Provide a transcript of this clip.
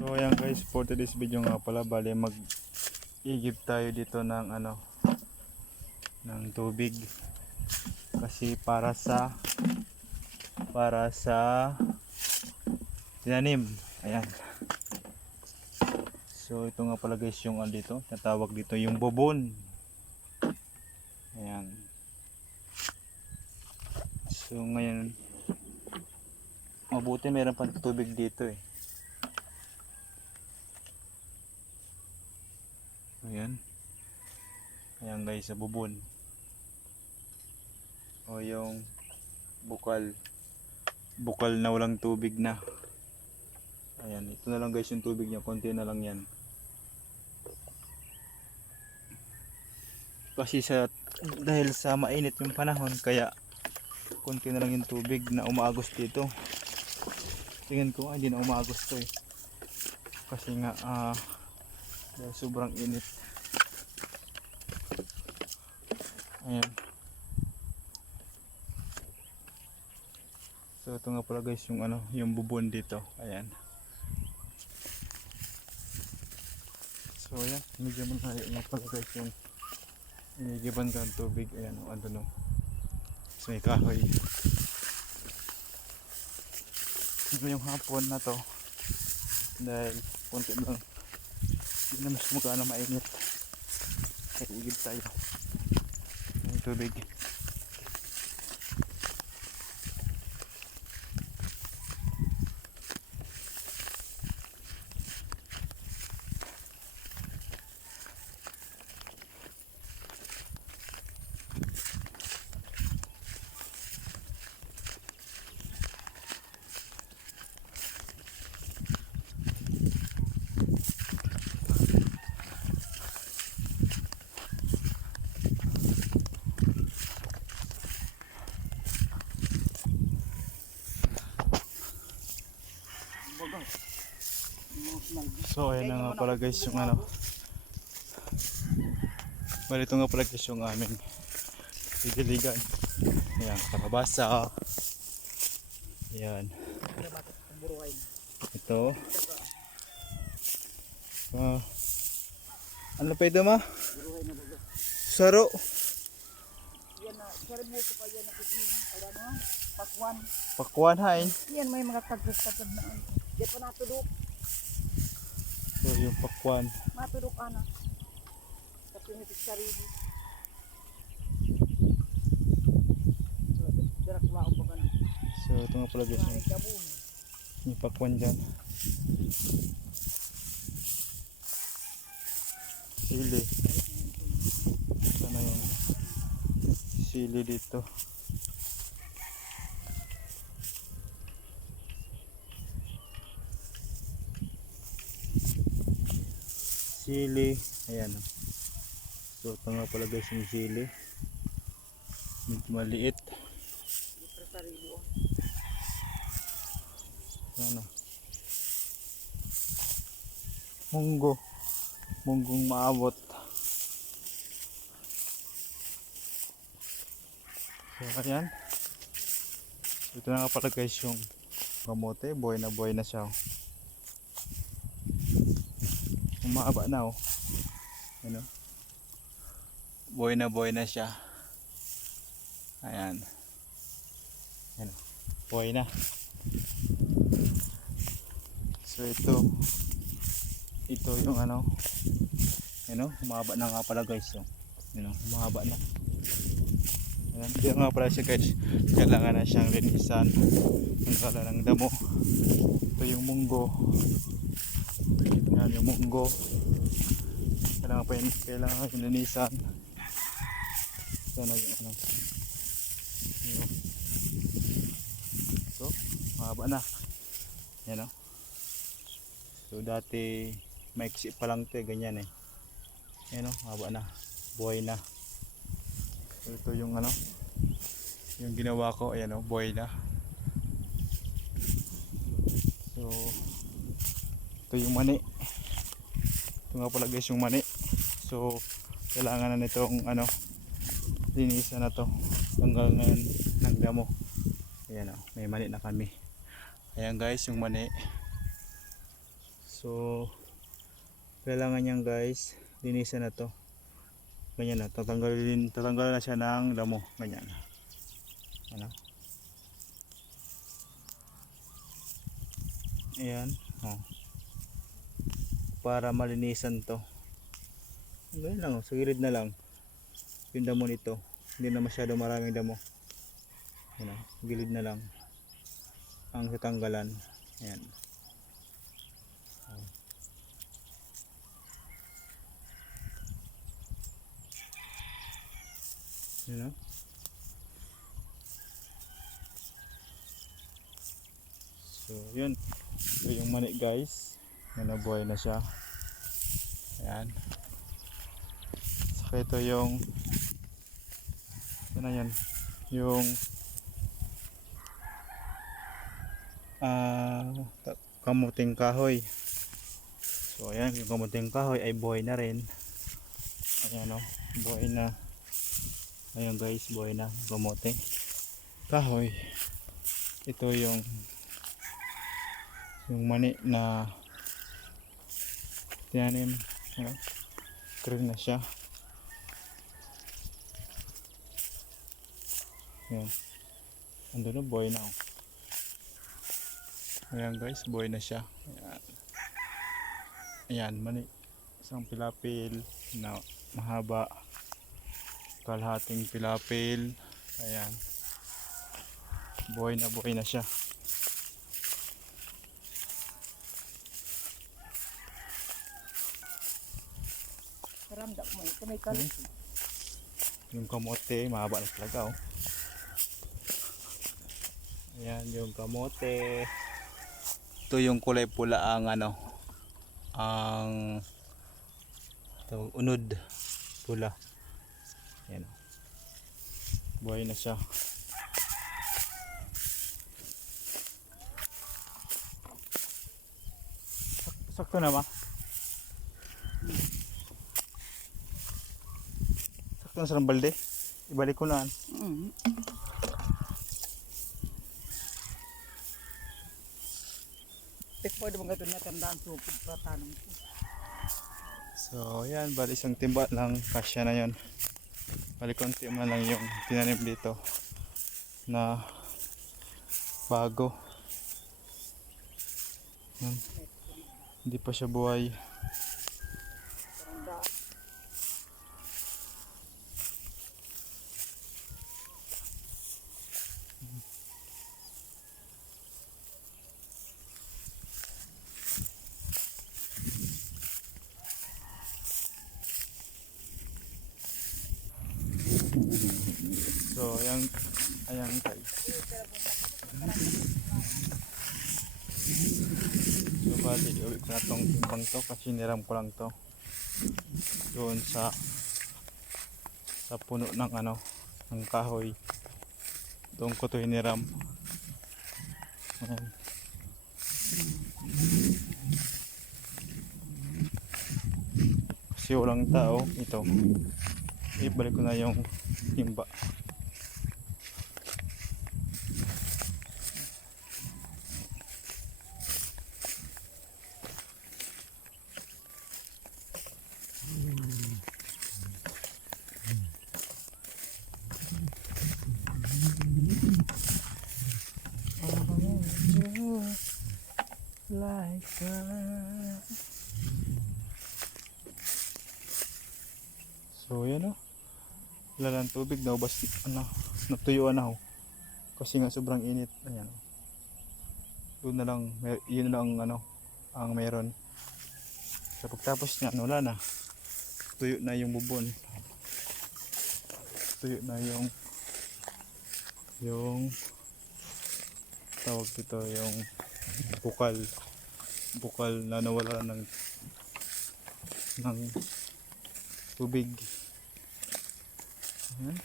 So ayan guys, for today's video nga pala, bali mag-igib tayo dito ng ng tubig kasi para sa tinanim. Ayan. So ito nga pala guys yung dito, natawag dito yung bobon. Ayan. So ngayon mabuti meron pa tubig dito eh. Ayan. Ayan guys, sa bubon. O yung bukal. Bukal na walang tubig na. Ayan, ito na lang guys yung tubig niya. Konti na lang yan. Kasi dahil sa mainit yung panahon, kaya konti na lang yung tubig na umaagos dito. Tingin ko, hindi na umaagos to eh. Kasi nga, dahil sobrang init. Ayan. So ito nga pala guys yung yung bubon dito. Ayan. So ayan, medyo manhayo nga pala guys yung inigiban ka ng tubig. Ayan, no. So may kahoy. So yung hapon na to, dahil konti lang, hindi na mas magkano mainit. Kaya igib tayo ng tubig. So ayan na nga pala guys yung bali ito nga pala guys yung aming didiligan. Ayan, kalabasa. Ayan. Ito. Ano pa ito ma? Saro. Yan na, sorry mo ko pa yan nakitin. Pakwan. Pakwan hain. Yan may mga kagkagkagkag na. Yan pa natulog. So yung pakwan. Matulog ana. Tapos yung itik sarili. Darak laong pa ka na. So ito nga pala guys yung pakwan dyan. Sili. Ito na yung sili dito. Sili, ayan o. So ito nga pala guys yung sili. Medyo maliit. Ayan o. Munggong maabot. So ayan. So, ito na nga pala guys yung kamote. Buhay na siya o. Umahaba na oh. Ano? Buhay na siya. Ayan. Ano? Buhay na. So ito yung umahaba na nga pala guys. So, umahaba na. Ayan, hindi nga pala siya guys. Kailangan na siyang linisan. Ang kala ng damo. Ito yung munggo. Yan yung munggo. Kailangan linisan. Ito na yung So, mahaba na. Yan o. So dati maiksi pa lang ito ganyan eh. Yan o, mahaba na. Buhay na. So ito yung yung ginawa ko. Ayan o, buhay na. So ito yung mani. Ito nga pala guys yung mani. So kailangan na nitong linisan na to hanggang ngayon ng damo. Ayan o, may mani na kami. Ayan guys yung mani. So kailangan niyan guys, linisan na to. Ganyan na, tatanggalin na siya ng damo. Ganyan. Ano? Ayan. Oh. Para malinisan to. Ganyan lang, sa gilid na lang. Yung damo nito. Hindi na masyado maraming damo. Ayan, gilid na lang ang tatanggalan. Ayan. Oh. Ayan, oh. So yun, ito yung mani guys, nabuhay na siya. Ayan. Saka ito yung ano yan, yung kamuting kahoy. So ayan, yung kamuting kahoy ay buhay na rin. Ayan o, buhay na. Ayan guys, buhay na kamuting kahoy. Ito yung mani na tinanim. Green na siya. Ayan. Ando na, buhay na. Ayan guys, buhay na siya. Ayan. Ayan, mani. Isang pilapil na mahaba. Kalahating pilapil. Ayan. Buhay na siya. Karamdak mo, ito may kalit. Yung kamote, mahaba na talaga oh. Ayan yung kamote. Ito yung kulay pula ang ano, ang unod pula. Ayan. Buhay na siya. Sakto na ba? Sakto na sa balde. Ibalik ko na. Pwede mga ito na tandaan supod para tanong ko. So yan, bali isang timba lang, kasya na yon. Bali konti man lang yung tinanim dito na bago. Yan. Hindi pa siya buhay. Tandaan. So ayan guys. So bali uwi ko na tong timbang to kasi niram ko lang to doon sa puno ng ano, ng kahoy. Doon ko to hiniram. Ayan. Kasi walang tao ito. Ibalik ko na yung timba. Like that. So yan o. Wala ng tubig na ubas, ano, natuyuan na ho. Kasi nga sobrang init. Ayan. Doon na lang, yun lang ano, ang meron. So pagtapos niya, wala na. Tuyo na yung bubon. Tuyo na yung tawag dito, yung bukal na nawala ng tubig. Ayan.